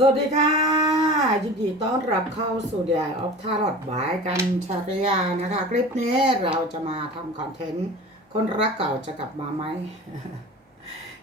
สวัสดีค่ะยินดีต้อนรับเข้าสู่เดียออฟทารอดบายกันชาตยานะคะ คลิปนี้เราจะมาทำคอนเทนต์คนรักเก่าจะกลับมาไหม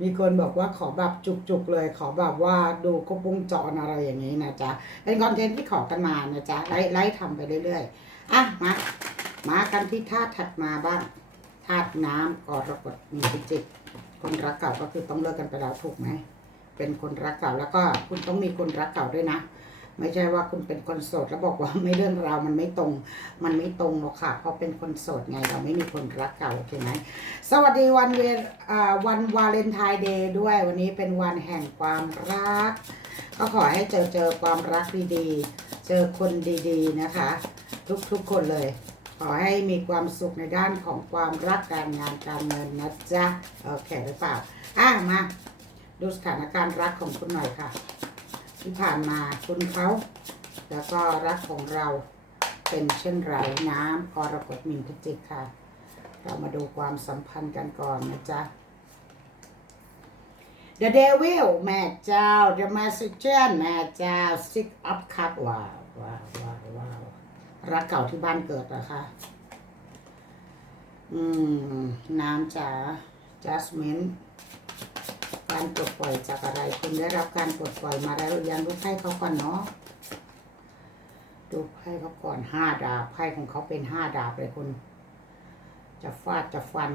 มีคนบอกว่าขอแบบจุกๆเลย ขอแบบว่าดูครบวงจรอะไรอย่างนี้นะจ๊ะ เป็นคอนเทนต์ที่ขอกันมานะจ๊ะ ไล่ไล่ทำไปเรื่อยๆ อะ มา มากันที่ธาตุถัดมาบ้างธาตุน้ำกรกฎมีพิจิกคนรักเก่าก็คือต้องเลิกกันไปแล้วถูกไหม เป็นคนรักเก่าแล้วก็คุณต้องมีคนรักเก่าด้วยนะ ไม่ใช่ว่าคุณเป็นคนโสดแล้วบอกว่าไม่เรื่องราวมันไม่ตรง มันไม่ตรงหรอกค่ะเพราะเป็นคนโสดไงเราไม่มีคนรักเก่าโอเคไหมสวัสดีวันเววันวาเลนไทน์เดย์ด้วยวันนี้เป็นวันแห่งความรัก ก็ขอให้เจอเจอความรักดีๆ เจอคนดีๆนะคะ ทุกๆคนเลยขอให้มีความสุขในด้านของความรักการงานการเงินนะจ๊ะ โอเคหรือเปล่า อะ มา ดูสถานการณ์รักของคุณหน่อยค่ะ ที่ผ่านมาคุณเขาแล้วก็รักของเราเป็นเช่นไรน้ำกรกฎมินพิจิกค่ะ เรามาดูความสัมพันธ์กันก่อนนะจ๊ะ The Devil แม่เจ้า The Magician แม่เจ้า Six of Cups ว้าวว้าวว้าวว้าวรักเก่าที่บ้านเกิดเหรอคะ อืม น้ำจ๋า Jasmine การปลดปล่อยจากอะไร คุณได้รับการปลดปล่อยมาแล้วอยังดูไพ่เขาก่อนเนาะดูไพ่เขาก่อนห้าดาบไพ่ของเขาเป็นห้าดาบเลยคุณ จะฟาดจะฟัน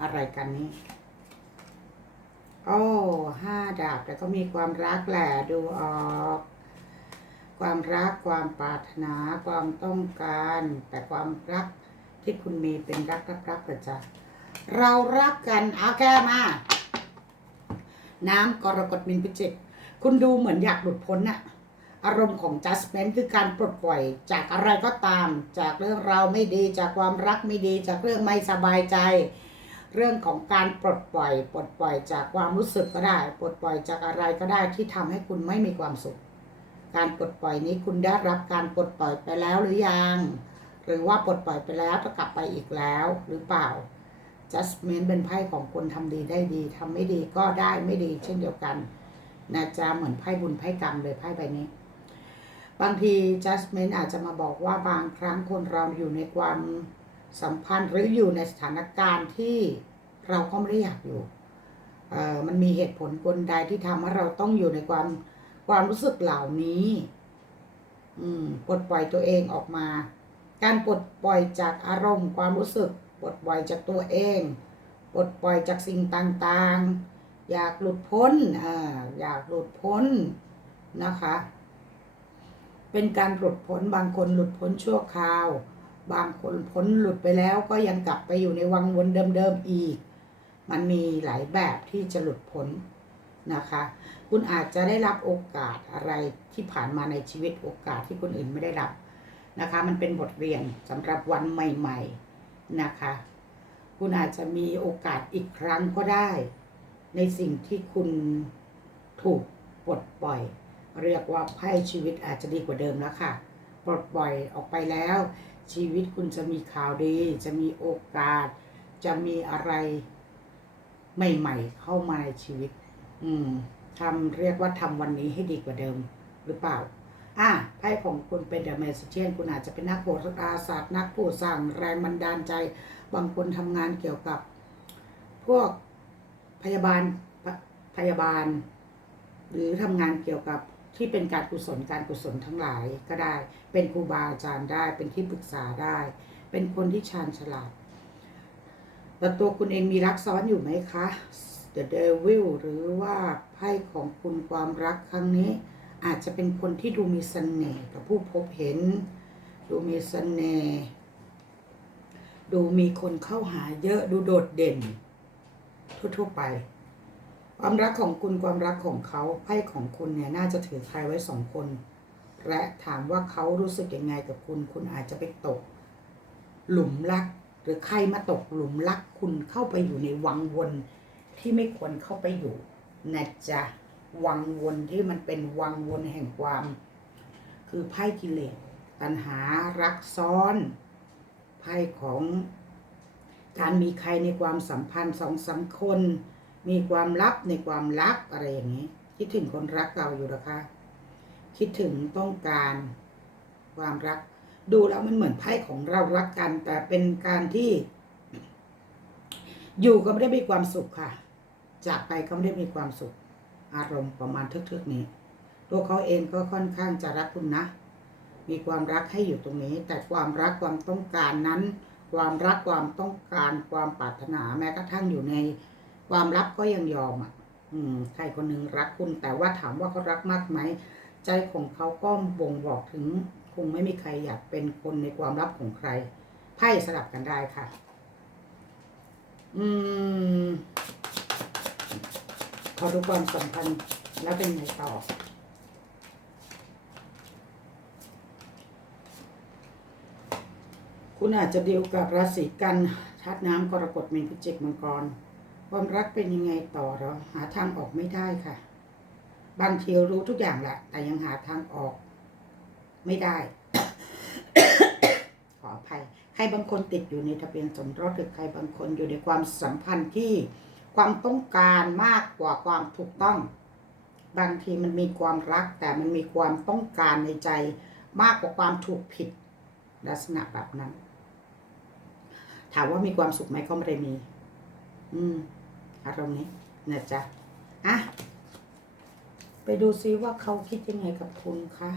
อะไรกันนี้โอ้ห้าดาบแต่ก็มีความรักแหละดูออกความรักความปรารถนาความต้องการ แต่ความรักที่คุณมีเป็นรักรักรักเหรอจ๊ะเรารักกันเอาแก้มา น้ำกรกฎมินพิจิกคุณดูเหมือนอยากหลุดพ้นน่ะอารมณ์ของ judgment คือการปลดปล่อย จากอะไรก็ตาม จากเรื่องราวไม่ดีจากความรักไม่ดี จากเรื่องไม่สบายใจ เรื่องของการปลดปล่อย ปลดปล่อยจากความรู้สึกก็ได้ ปลดปล่อยจากอะไรก็ได้ที่ทำให้คุณไม่มีความสุข การปลดปล่อยนี้คุณได้รับการปลดปล่อยไปแล้วหรือยัง หรือว่าปลดปล่อยไปแล้วจะกลับไปอีกแล้วหรือเปล่า judgment เป็นไพ่ของคนทำดีได้ดีทำไม่ดีก็ได้ไม่ดีเช่นเดียวกันนะจ๊ะเหมือนไพ่บุญไพ่กรรมเลยไพ่ใบนี้ บางที judgment อาจจะมาบอกว่าบางครั้งคนเราอยู่ในความสัมพันธ์หรืออยู่ในสถานการณ์ที่เราก็ไม่ได้อยากอยู่เอ่อมันมีเหตุผลกลใดที่ทำให้เราต้องอยู่ในความความรู้สึกเหล่านี้ อืมปลดปล่อยตัวเองออกมา การปลดปล่อยจากอารมณ์ความรู้สึก ปลดปล่อยจากตัวเอง ปลดปล่อยจากสิ่งต่างๆ อยากหลุดพ้นอ่าอยากหลุดพ้นนะคะ เป็นการหลุดพ้นบางคนหลุดพ้นชั่วคราว บางคนพ้นหลุดไปแล้วก็ยังกลับไปอยู่ในวังวนเดิมๆอีก มันมีหลายแบบที่จะหลุดพ้นนะคะ คุณอาจจะได้รับโอกาสอะไรที่ผ่านมาในชีวิตโอกาสที่คนอื่นไม่ได้รับนะคะ มันเป็นบทเรียนสำหรับวันใหม่ ๆ นะคะ คุณอาจจะมีโอกาสอีกครั้งก็ได้ ในสิ่งที่คุณถูกปลดปล่อย เรียกว่าไพ่ชีวิตอาจจะดีกว่าเดิมแล้วค่ะ ปลดปล่อยออกไปแล้ว ชีวิตคุณจะมีข่าวดี จะมีโอกาส จะมีอะไรใหม่ๆเข้ามาในชีวิต อืมทำเรียกว่าทำวันนี้ให้ดีกว่าเดิมหรือเปล่า อะไพ่ของคุณเป็นเดอะเมสเชียนคุณอาจจะเป็นนักโหราศาสตร์นักผู้สร้างแรงบันดาลใจ บางคนทำงานเกี่ยวกับ พวกพยาบาลพพยาบาล หรือทำงานเกี่ยวกับที่เป็นการกุศลการกุศลทั้งหลายก็ได้ เป็นครูบาอาจารย์ได้ เป็นที่ปรึกษาได้ เป็นคนที่ชาญฉลาดแต่ตัวคุณเองมีรักซ้อนอยู่ไหมคะ The Devil หรือว่าไพ่ของคุณความรักครั้งนี้ อาจจะเป็นคนที่ดูมีเสน่ห์กับผู้พบเห็น ดูมีเสน่ห์ดูมีคนเข้าหาเยอะดูโดดเด่น ทั่วๆไป ความรักของคุณความรักของเขาไพ่ของคุณเนี่ยน่าจะถือใครไว้สองคน และถามว่าเขารู้สึกยังไงกับคุณ คุณอาจจะไปตก หลุมรัก หรือใครมาตกหลุมรักคุณเข้าไปอยู่ในวังวนที่ไม่ควรเข้าไปอยู่นะจ๊ะ วังวนที่มันเป็นวังวนแห่งความ คือไพ่กิเลสตัณหารักซ้อน ไพ่ของการมีใครในความสัมพันธ์สองสามคน มีความลับในความรักอะไรอย่างนี้ คิดถึงคนรักเก่าอยู่นะคะคิดถึงต้องการความรัก ดูแล้วมันเหมือนไพ่ของเรารักกัน แต่เป็นการที่ อยู่ก็ไม่ได้มีความสุขค่ะ จากไปก็ไม่ได้มีความสุข อารมณ์ประมาณทึกๆนี้ตัวเขาเองก็ค่อนข้างจะรักคุณนะ มีความรักให้อยู่ตรงนี้ แต่ความรักความต้องการนั้น ความรักความต้องการ ความปรารถนาแม้กระทั่งอยู่ในความลับก็ยังยอมอะ อืม ใครคนหนึ่งรักคุณ แต่ว่าถามว่าเขารักมากไหมใจของเขาก็บ่งบอกถึง คงไม่มีใครอยากเป็นคนในความลับของใครไพ่สลับกันได้ค่ะ อืม ขอดูความสัมพันธ์แล้วเป็นไงต่อ คุณอาจจะเดีลกับราศีกันธาตุน้ำกรกฎมีนพิจิกมังกร ความรักเป็นยังไงต่อเหรอหาทางออกไม่ได้ค่ะ บางทีรู้ทุกอย่างแหละแต่ยังหาทางออก ไม่ได้ ขออภัย ใครบางคนติดอยู่ในทะเบียนสมรสหรือใครบางคนอยู่ในความสัมพันธ์ที่ ความต้องการมากกว่าความถูกต้อง บางทีมันมีความรัก แต่มันมีความต้องการในใจมากกว่าความถูกผิดลักษณะแบบนั้น ถามว่ามีความสุขไหมก็ไม่ได้มี อืมอารมณ์นี้นะจ๊ะอะไปดูซิว่าเขาคิดยังไงกับคุณคะ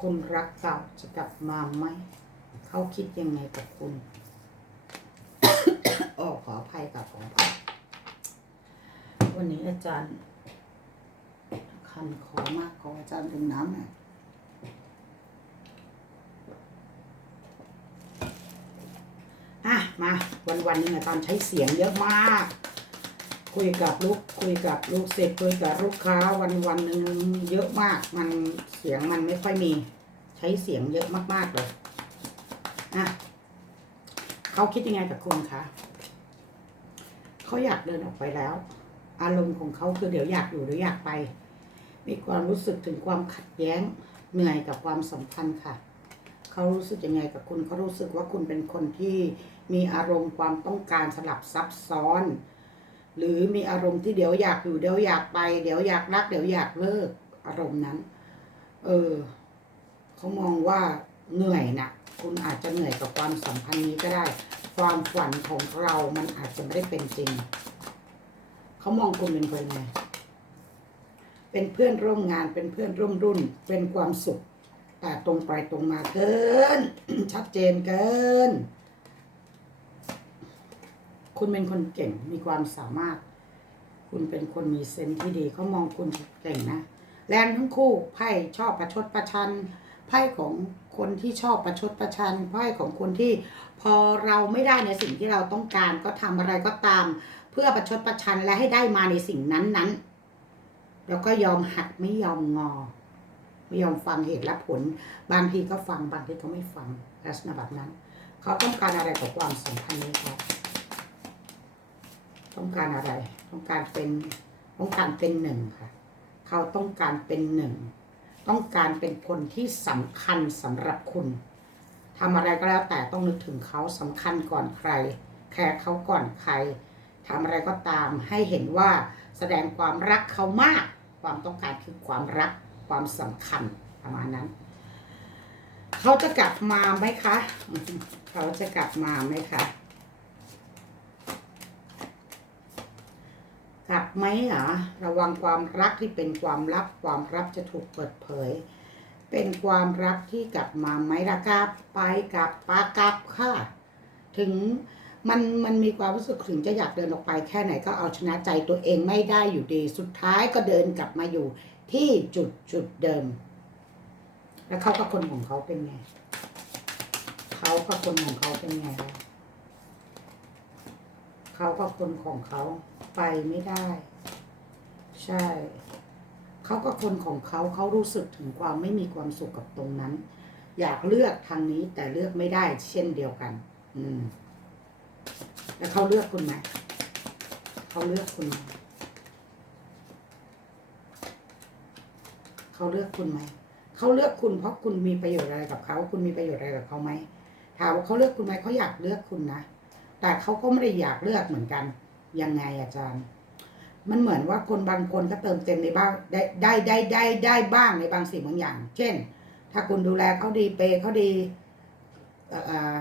คนรักเก่าจะกลับมาไหม เขาคิดยังไงกับคุณ โอ้ขออภัยกับขออภัย วันนี้อาจารย์คันขอมากขออาจารย์ดื่มน้ำหน่อยอะมาวันวันนึงอาจารย์ใช้เสียงเยอะมาก คุยกับลูกคุยกับลูกเสร็จคุยกับลูกค้าวันวันหนึ่งเยอะมากมันเสียงมันไม่ค่อยมี ใช้เสียงเยอะมากๆเลยอะเขาคิดยังไงกับคุณคะเขาอยากเดินออกไปแล้ว อารมณ์ของเขาคือเดี๋ยวอยากอยู่หรืออยากไป มีความรู้สึกถึงความขัดแย้งเหนื่อยกับความสัมพันธ์ค่ะ เขารู้สึกยังไงกับคุณเขารู้สึกว่าคุณเป็นคนที่มีอารมณ์ความต้องการสลับซับซ้อน หรือมีอารมณ์ที่เดี๋ยวอยากอยู่เดี๋ยวอยากไป เดี๋ยวอยากรัก เดี๋ยวอยากเลิกอารมณ์นั้น เออเขามองว่าเหนื่อยนะคุณอาจจะเหนื่อยกับความสัมพันธ์นี้ก็ได้ ความฝันของเรามันอาจจะไม่ได้เป็นจริง เขามองคุณเป็นคนไงเป็นเพื่อนร่วมงานเป็นเพื่อนร่วมรุ่น เป็นความสุข แต่ตรงไปตรงมาเกิน ชัดเจนเกิน คุณเป็นคนเก่งมีความสามารถ คุณเป็นคนมีเซนส์ที่ดีเขามองคุณเก่งนะแรงทั้งคู่ไพ่ชอบประชดประชันไพ่ของคนที่ชอบประชดประชันไพ่ของคนที่พอเราไม่ได้ในสิ่งที่เราต้องการก็ทำอะไรก็ตาม เพื่อประชดประชันและให้ได้มาในสิ่งนั้นนั้นๆแล้วก็ยอมหักไม่ยอมงอ ไม่ยอมฟังเหตุและผล บางทีก็ฟังบางทีก็ไม่ฟังลักษณะแบบนั้น เขาต้องการอะไรกับความสัมพันธ์นี้ครับต้องการอะไร ต้องการเป็นต้องการเป็นหนึ่งค่ะ เขาต้องการเป็นหนึ่ง ต้องการเป็นคนที่สำคัญสำหรับคุณทำอะไรก็แล้วแต่ต้องนึกถึงเขาสำคัญก่อนใคร แคร์เขาก่อนใคร ทำอะไรก็ตามให้เห็นว่าแสดงความรักเขามาก ความต้องการคือความรักความสำคัญประมาณนั้น เขาจะกลับมาไหมคะ เขาจะกลับมาไหมคะ กลับไหมเหรอระวังความรักที่เป็นความลับ ความลับจะถูกเปิดเผย เป็นความรักที่กลับมาไหมละกลับไปกลับปากลับค่ะ ถึง มันมันมีความรู้สึกถึงจะอยากเดินออกไปแค่ไหนก็เอาชนะใจตัวเองไม่ได้อยู่ดี สุดท้ายก็เดินกลับมาอยู่ที่จุดจุดเดิม แล้วเขากับคนของเขาเป็นไงเขากับคนของเขาเป็นไงคะเขากับคนของเขาไปไม่ได้ ใช่เขากับคนของเขาเขารู้สึกถึงความไม่มีความสุขกับตรงนั้น อยากเลือกทางนี้แต่เลือกไม่ได้เช่นเดียวกัน อืม แล้วเขาเลือกคุณไหมเขาเลือกคุณไหมเขาเลือกคุณไหมเขาเลือกคุณเพราะคุณมีประโยชน์อะไรกับเขาคุณมีประโยชน์อะไรกับเขาไหมถามว่าเขาเลือกคุณไหมเขาอยากเลือกคุณนะแต่เขาก็ไม่ได้อยากเลือกเหมือนกันยังไงอาจารย์ มันเหมือนว่าคนบางคนก็เติมเต็มในบ้างได้ได้ได้ได้ได้บ้างในบางสิ่งบางอย่าง เช่น ถ้าคุณดูแลเขาดีเปเขาดีเอ่อ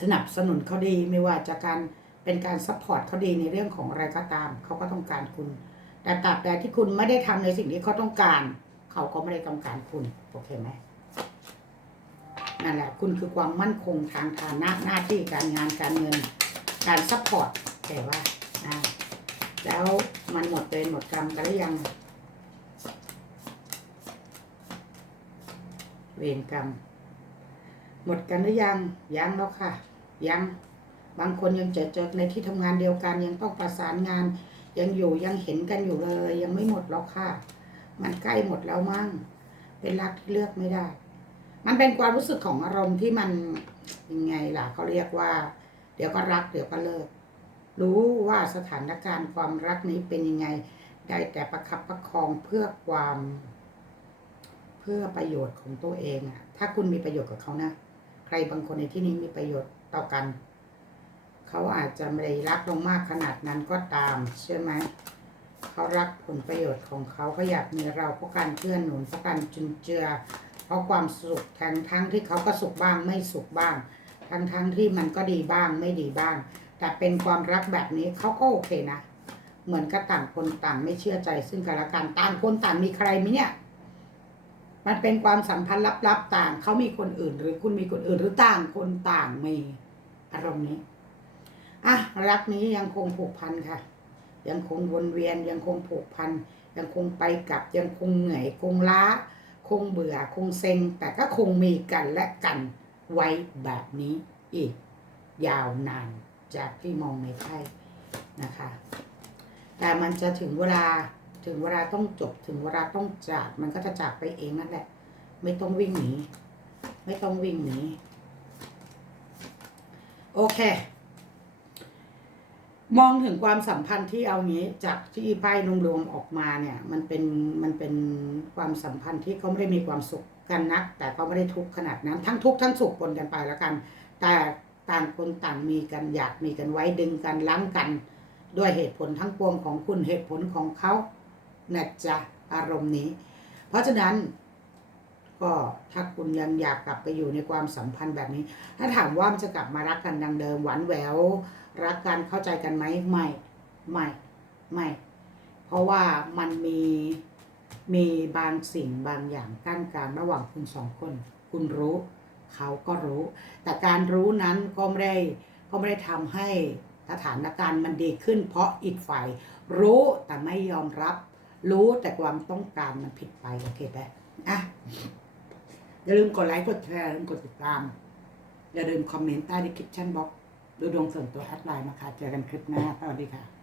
สนับสนุนเขาดีไม่ว่าจะการเป็นการซัพพอร์ตเขาดีในเรื่องของอะไรก็ตาม เขาก็ต้องการคุณ แต่ตราบใดที่คุณไม่ได้ทำในสิ่งที่เขาต้องการ เขาก็ไม่ได้ต้องการคุณ โอเคไหมนั่นแหละ คุณคือความมั่นคงทางฐานะหน้าที่การงานการเงิน การซัพพอร์ตแต่ว่าอ่าแล้วมันหมดเป็นหมดกรรมกันหรือยัง เวรกรรม หมดกันหรือยังยังแล้วค่ะ ยังบางคนยังเจอเจอในที่ทำงานเดียวกัน ยังต้องประสานงาน ยังอยู่ยังเห็นกันอยู่เลย ยังไม่หมดหรอกค่ะ มันใกล้หมดแล้วมั้งเป็นรักที่เลือกไม่ได้ มันเป็นความรู้สึกของอารมณ์ที่มันยังไงล่ะเขาเรียกว่า เดี๋ยวก็รักเดี๋ยวก็เลิก รู้ว่าสถานการณ์ความรักนี้เป็นยังไง ได้แต่ประคับประคองเพื่อความ เพื่อประโยชน์ของตัวเองอะถ้าคุณมีประโยชน์กับเขานะ ใครบางคนในที่นี้มีประโยชน์ ต่อกัน เขาอาจจะไม่ได้รักเรามากขนาดนั้นก็ตามใช่ไหมเขารักผลประโยชน์ของเขาเขาอยากมีเราเพราะการเกื้อหนุนเพราะการจุนเจือ เพราะความสุขทั้งทั้งที่เขาก็สุขบ้างไม่สุขบ้าง ทั้งทั้งที่มันก็ดีบ้างไม่ดีบ้าง แต่เป็นความรักแบบนี้เขาก็โอเคนะ เหมือนกับต่างคนต่างไม่เชื่อใจซึ่งกันและกันต่างคนต่างมีใครไหมเนี่ย มันเป็นความสัมพันธ์ลับๆต่าง เขามีคนอื่น หรือคุณมีคนอื่นหรือต่างคนต่างมีอารมณ์นี้อะรักนี้ยังคงผูกพันค่ะ ยังคงวนเวียนยังคงผูกพัน ยังคงไปกลับยังคงเหนื่อยคงล้า คงเบื่อคงเซ็ง แต่ก็คงมีกันและกันไว้แบบนี้อีก ยาวนานจากที่มองในไพ่นะคะ แต่มันจะถึงเวลา ถึงเวลาต้องจบถึงเวลาต้องจาก มันก็จะจากไปเองนั่นแหละ ไม่ต้องวิ่งหนี ไม่ต้องวิ่งหนี โอเค มองถึงความสัมพันธ์ที่เอางี้ จากที่ไพ่รวมๆออกมาเนี่ย มันเป็นมันเป็นความสัมพันธ์ที่เขาไม่ได้มีความสุขกันนัก แต่เขาไม่ได้ทุกข์ขนาดนั้น ทั้งทุกข์ทั้งสุขปนกันไปแล้วกัน แต่ต่างคนต่างมีกันอยากมีกันไว้ดึงกันล้างกัน ด้วยเหตุผลทั้งปวงของคุณเหตุผลของเขา นะจ๊ะอารมณ์นี้ เพราะฉะนั้นก็ถ้าคุณยังอยากกลับไปอยู่ในความสัมพันธ์แบบนี้ ถ้าถามว่ามันจะกลับมารักกันดังเดิมหวานแหวว รักกันเข้าใจกันไหมไม่ไม่ไม่ เพราะว่ามันมีมีบางสิ่งบางอย่างกั้นกลางระหว่างคุณสองคน คุณรู้ เขาก็รู้ แต่การรู้นั้นก็ไม่ได้ก็ไม่ได้ทำให้สถานการณ์มันดีขึ้น เพราะอีกฝ่ายรู้แต่ไม่ยอมรับ รู้แต่ความต้องการมันผิดไปโอเคไหมอะอย่าลืมกดไลค์กดแชร์อย่าลืมกดติดตาม อย่าลืมคอมเมนต์ใต้ดีคริปชั่นบ็อกดูดวงส่วนตัวแอดไลน์มาค่ะเจอกันคลิปหน้า สวัสดีค่ะ